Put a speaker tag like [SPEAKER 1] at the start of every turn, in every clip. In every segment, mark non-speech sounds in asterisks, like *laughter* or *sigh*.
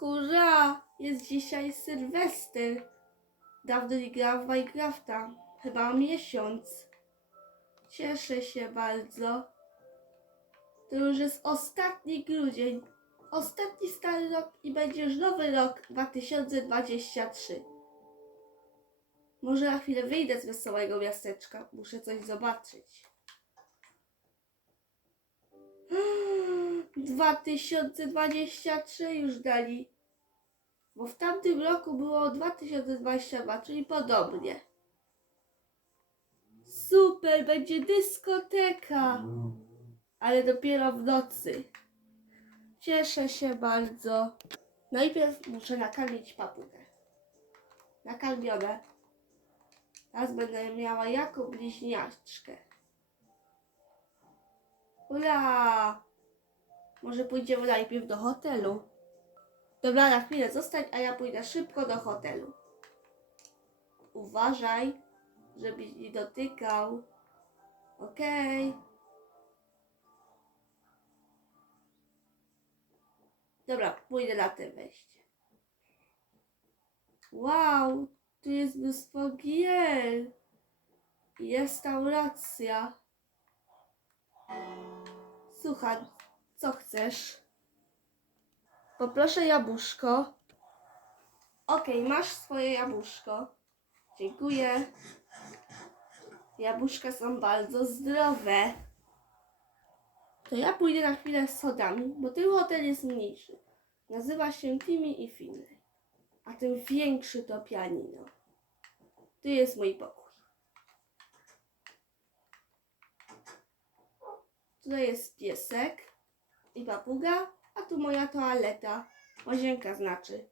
[SPEAKER 1] Hurra! Jest dzisiaj Sylwester. Dawno nie grałam w Minecrafta. Chyba miesiąc. Cieszę się bardzo. To już jest ostatni grudzień. Ostatni stary rok i będzie już nowy rok 2023. Może na chwilę wyjdę z wesołego miasteczka. Muszę coś zobaczyć. *gasps* 2023 już dali. Bo w tamtym roku było 2022, czyli podobnie. Super, będzie dyskoteka. Ale dopiero w nocy. Cieszę się bardzo. Najpierw muszę nakarmić papugę. Nakarmione. Teraz będę miała jako bliźniaczkę. Ura! Może pójdziemy najpierw do hotelu. Dobra, na chwilę zostań, a ja pójdę szybko do hotelu. Uważaj, żebyś nie dotykał. Okej. Dobra, pójdę na te wejście. Wow, tu jest mnóstwo gier. Restauracja. Słuchaj, co chcesz? Poproszę jabłuszko. Okej, masz swoje jabłuszko. Dziękuję. Jabłuszka są bardzo zdrowe. To ja pójdę na chwilę z sodami, bo ten hotel jest mniejszy. Nazywa się Timmy i Finlay. A ten większy to pianino. Tu jest mój pokój. Tutaj jest piesek i papuga, a tu moja toaleta. Łazienka znaczy.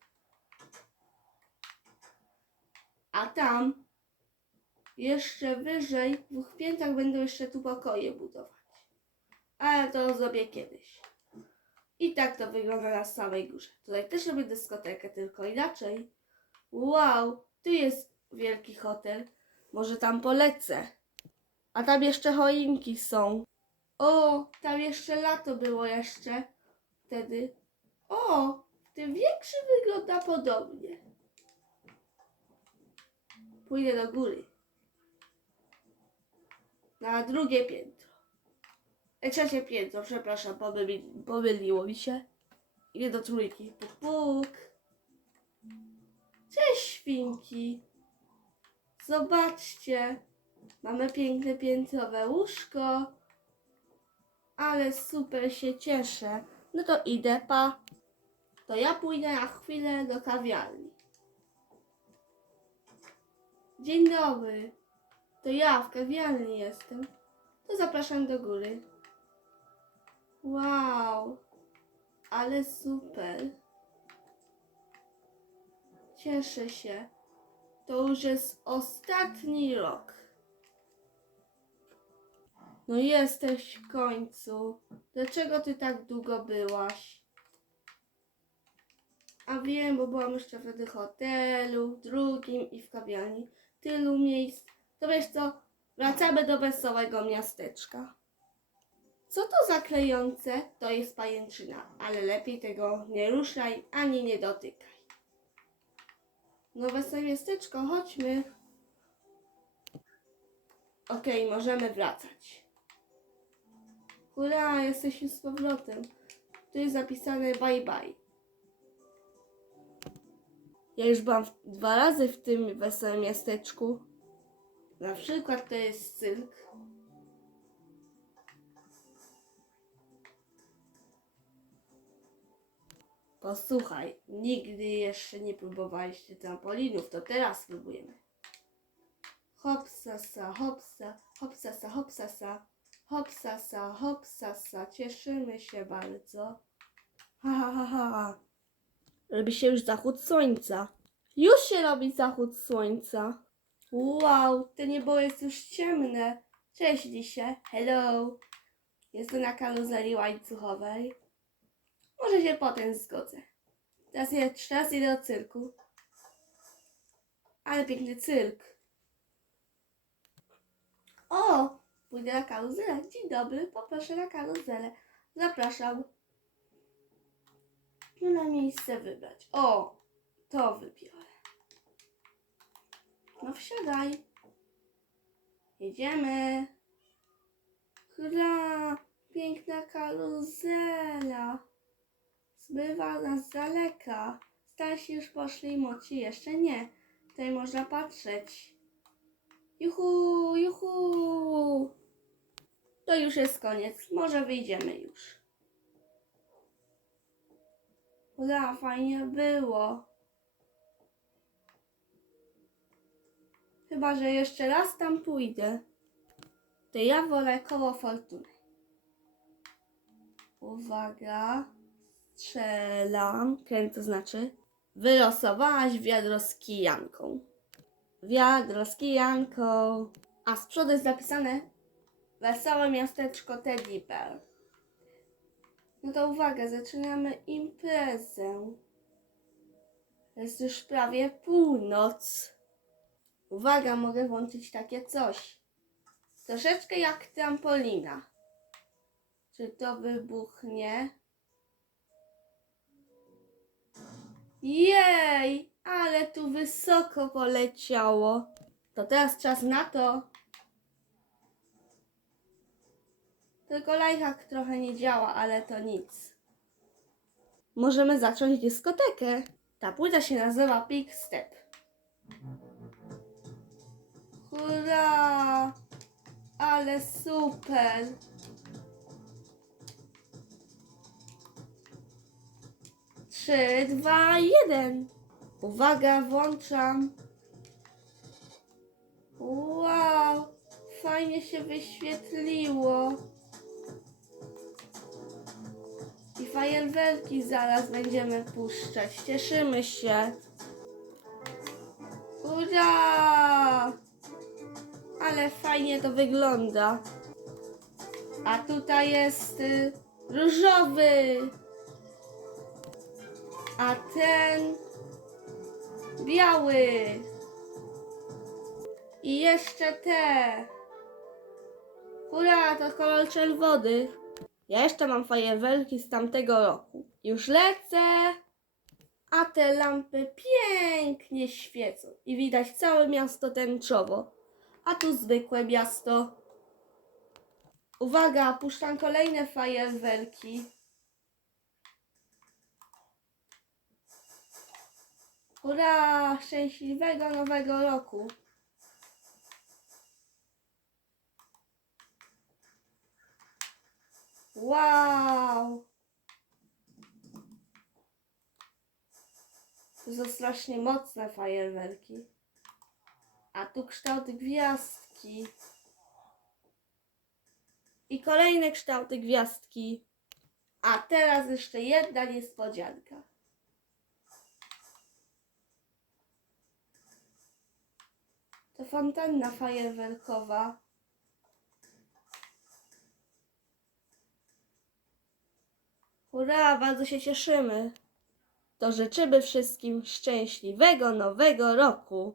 [SPEAKER 1] A tam, jeszcze wyżej, w dwóch piętrach będą jeszcze tu pokoje budować. Ale to zrobię kiedyś. I tak to wygląda na samej górze. Tutaj też robię dyskotekę, tylko inaczej. Wow, tu jest wielki hotel. Może tam polecę. A tam jeszcze choinki są. O, tam jeszcze lato było jeszcze wtedy. O, ten większy wygląda podobnie. Pójdę do góry. Na drugie piętro. E, trzecie piętro, przepraszam, pomyli, pomyliło mi się. Idę do trójki. Puk, puk. Cześć, świnki. Zobaczcie. Mamy piękne piętrowe łóżko. Ale super się cieszę. No to idę, pa. To ja pójdę na chwilę do kawiarni. Dzień dobry. To ja w kawiarni jestem. To zapraszam do góry. Wow. Ale super. Cieszę się. To już jest ostatni rok. No jesteś w końcu. Dlaczego ty tak długo byłaś? A wiem, bo byłam jeszcze w hotelu, w drugim i w kawiarni. Tylu miejsc. To wiesz co? Wracamy do wesołego miasteczka. Co to za klejące? To jest pajęczyna, ale lepiej tego nie ruszaj ani nie dotykaj. No wesołe miasteczko, chodźmy. Okej, możemy wracać. Hurra, jesteśmy z powrotem. Tu jest zapisane bye bye. Ja już byłam dwa razy w tym wesołym miasteczku. Na przykład to jest cyrk. Posłuchaj, nigdy jeszcze nie próbowaliście trampolinów, to teraz spróbujemy. Hopsasa, hopsa, hopsasa, hopsasa, hopsasa, hopsasa, cieszymy się bardzo. Ha, ha, ha, ha. Robi się już zachód słońca. Już się robi zachód słońca. Wow, to niebo jest już ciemne. Cześć, Lisie. Hello. Jestem na karuzeli łańcuchowej. Może się potem zgodzę. Teraz, je, teraz idę do cyrku. Ale piękny cyrk. O, pójdę na karuzelę. Dzień dobry, poproszę na karuzelę. Zapraszam. Które miejsce wybrać? O, to wybiorę. No wsiadaj. Jedziemy. Hurra! Piękna karuzela. Zbywa nas z daleka. Starsi już poszli, młodsi jeszcze nie. Tutaj można patrzeć. Juhu. Już jest koniec. Może wyjdziemy już. Ura, fajnie było. Chyba, że jeszcze raz tam pójdę. To ja wolę koło fortuny. Uwaga. Strzelam. Kręg to znaczy. Wylosowałaś wiadro z kijanką. Wiadro z kijanką. A z przodu jest napisane Wesołe miasteczko Teddy Bear. No to uwaga, zaczynamy imprezę. Jest już prawie północ. Uwaga, mogę włączyć takie coś. Troszeczkę jak trampolina. Czy to wybuchnie? Jej, ale tu wysoko poleciało. To teraz czas na to. Tylko lajhak trochę nie działa, ale to nic. Możemy zacząć dyskotekę. Ta płyta się nazywa Big Step. Hurra! Ale super! Trzy, dwa, jeden. Uwaga, włączam. Wow, fajnie się wyświetliło. Fajerwerki zaraz będziemy puszczać. Cieszymy się. Ura! Ale fajnie to wygląda. A tutaj jest y, różowy. A ten biały. I jeszcze te. Hurra, to kolor czerwony. Ja jeszcze mam fajerwerki z tamtego roku. Już lecę. A te lampy pięknie świecą. I widać całe miasto tęczowo. A tu zwykłe miasto. Uwaga, puszczam kolejne fajerwerki. Hurra! Szczęśliwego nowego roku! Wow! To są strasznie mocne fajerwerki. A tu kształty gwiazdki. I kolejne kształty gwiazdki. A teraz jeszcze jedna niespodzianka. To fontanna fajerwerkowa. Hurra, bardzo się cieszymy. To życzymy wszystkim szczęśliwego nowego roku.